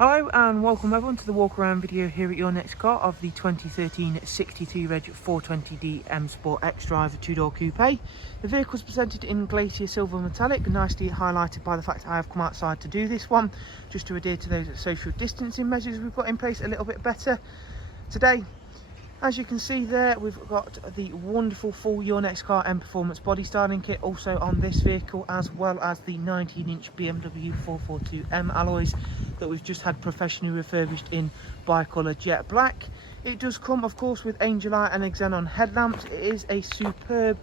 Hello and welcome everyone to the walk around video here at your next car of the 2013 62 Reg 420D M Sport Xdrive 2-door coupe. The vehicle is presented in glacier silver metallic, nicely highlighted by the fact I have come outside to do this one, just to adhere to those social distancing measures we've got in place a little bit better today. As you can see there, we've got the wonderful full Your Next Car M Performance body styling kit also on this vehicle, as well as the 19-inch BMW 442M alloys that we've just had professionally refurbished in bi-colour jet black. It does come, of course, with Angel Eye and Xenon headlamps. It is a superb,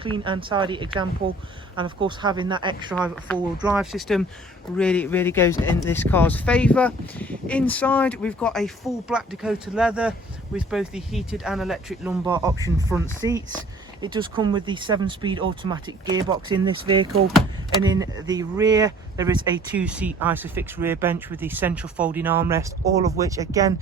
clean and tidy example, and of course having that Xdrive four-wheel drive system really goes in this car's favour. Inside we've got a full black Dakota leather with both the heated and electric lumbar option front seats. It does come with the 7-speed automatic gearbox in this vehicle, and in the rear there is a 2-seat Isofix rear bench with the central folding armrest, all of which again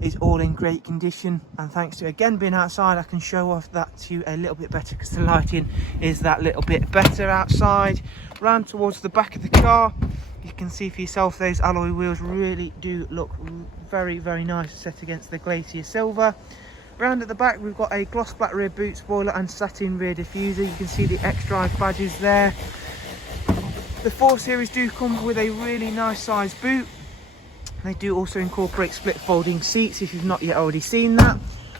is all in great condition. And thanks to again being outside, I can show off that to you a little bit better because the lighting is that little bit better outside. Round towards the back of the car, you can see for yourself those alloy wheels really do look very nice set against the glacier silver. Round at the back we've got a gloss black rear boot spoiler and satin rear diffuser. You can see the Xdrive badges there. The 4 Series do come with a really nice size boot. They do also incorporate split folding seats if you've not yet already seen that.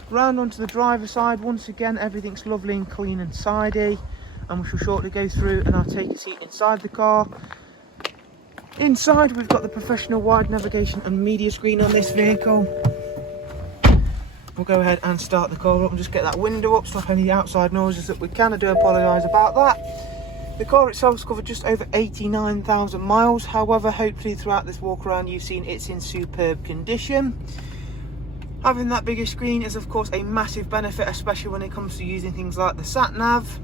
Round onto the driver's side, once again everything's lovely and clean and tidy, and we shall shortly go through and I'll take a seat inside the car. Inside we've got the professional wide navigation and media screen on this vehicle. We'll go ahead and start the car up and just get that window up, stop any outside noises that we can. I do apologise about that. The car itself has covered just over 89,000 miles. However, hopefully throughout this walk around you've seen it's in superb condition. Having that bigger screen is of course a massive benefit, especially when it comes to using things like the sat nav.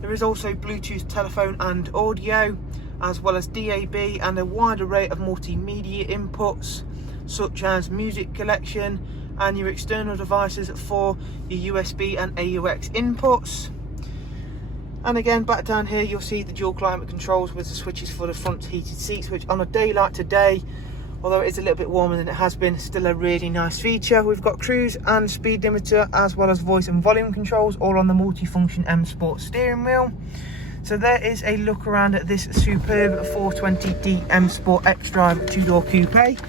There is also Bluetooth telephone and audio, as well as DAB and a wide array of multimedia inputs such as music collection and your external devices for your USB and AUX inputs. And again, back down here you'll see the dual climate controls with the switches for the front heated seats, which on a day like today, although it is a little bit warmer than it has been, still a really nice feature. We've got cruise and speed limiter, as well as voice and volume controls, all on the multifunction M Sport steering wheel. So there is a look around at this superb 420D M Sport Xdrive 2-door coupe.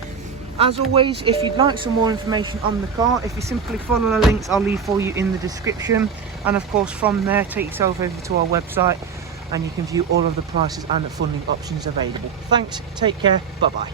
As always, if you'd like some more information on the car, if you simply follow the links I'll leave for you in the description, and of course from there take yourself over to our website and you can view all of the prices and the funding options available. Thanks, take care, bye bye.